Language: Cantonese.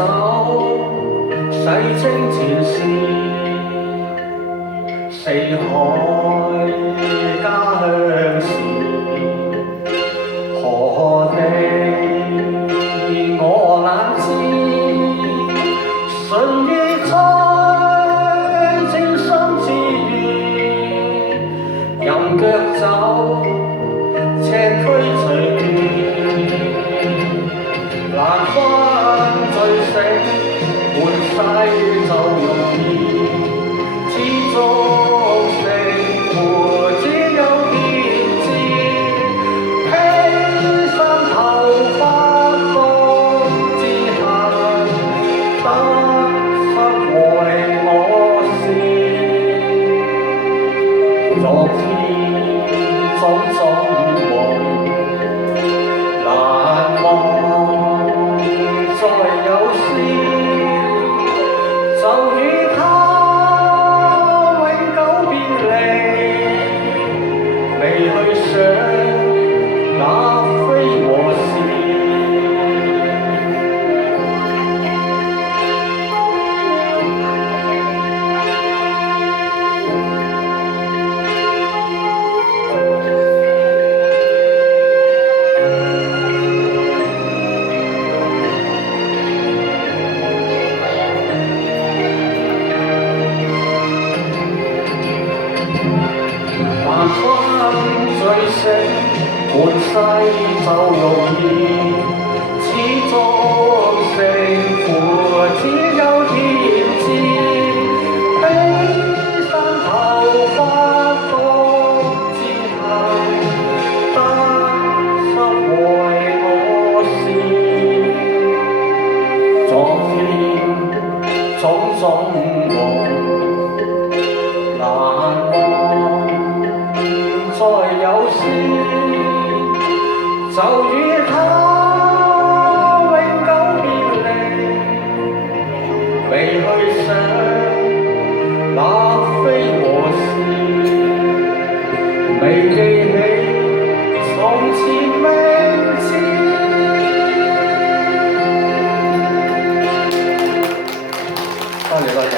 走，洗清前事，四海家鄉事，何地我冷知，順於吹清心之餘，任腳走，赤區隨便，難分醉醒，換世就容易，始終成負只有見知，披身頭髮風之下，得失為我事，昨天種種夢難忘，再有時就與他永久別離，未去想那非我事。難分醉醒，換世就容易，始終勝負只有天知，披身頭髮風之下，得失為我事，昨天種種夢難忘，再有時就與他永久別離，未去想那非我事，未記起從前明知。多謝多謝。